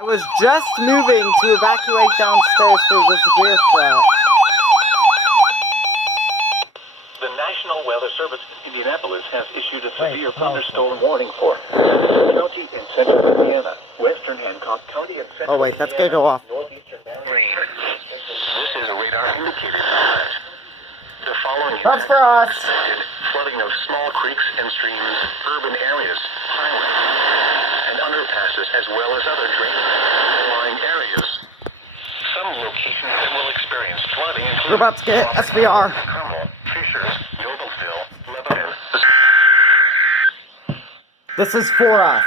I was just moving to evacuate downstairs for the severe threat. The National Weather Service in Indianapolis has issued a severe thunderstorm warning for county in central Indiana, western Hancock County, and central Oh wait, that's gonna go off. northeastern rain. This is a radar indicated alert. The following That's for us. flooding of small creeks and streams, urban areas, highways, and underpasses, as well as other drainage-lying areas. Some locations that will experience flooding include We're about to get SVR. Noblesville, Lebanon. This is for us.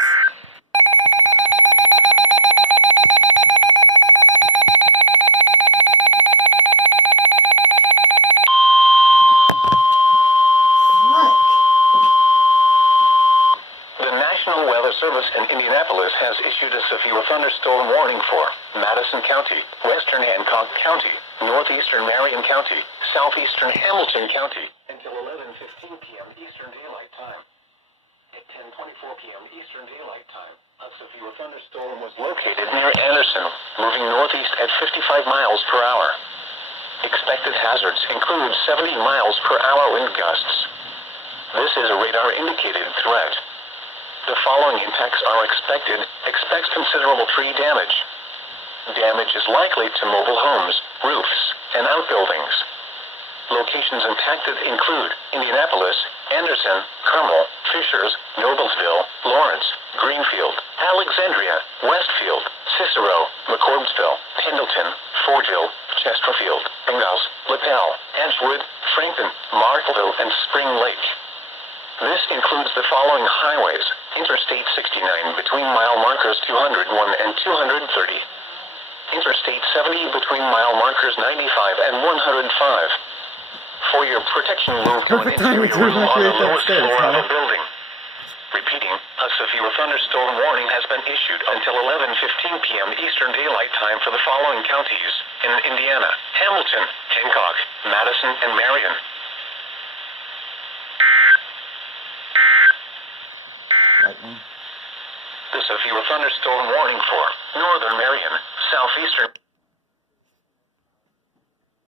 The National Weather Service in Indianapolis has issued a severe thunderstorm warning for Madison County, western Hancock County, northeastern Marion County, southeastern Hamilton County, until 11:15 p.m. Eastern Daylight Time. At 10:24 p.m. Eastern Daylight Time, a severe thunderstorm was located near Anderson, moving northeast at 55 miles per hour. Expected hazards include 70 miles per hour wind gusts. This is a radar-indicated threat. The following impacts are expected. Expect considerable tree damage. Damage is likely to mobile homes, roofs, and outbuildings. Locations impacted include Indianapolis, Anderson, Carmel, Fishers, Noblesville, Lawrence, Greenfield, Alexandria, Westfield, Cicero, McCordsville, Pendleton, Fortville, Chesterfield, Ingalls, Littell, Edgewood, Franklin, Markville, and Spring Lake. This includes the following highways: Interstate 69 between mile markers 201 and 230. Interstate 70 between mile markers 95 and 105. For your protection, move to an interior room on the lowest floor of a building. Repeating, a severe thunderstorm warning has been issued until 11:15 p.m. Eastern Daylight Time for the following counties in Indiana: Hamilton, Hancock, Madison, and Marion. Lightning. The severe thunderstorm warning for northern Marion, southeastern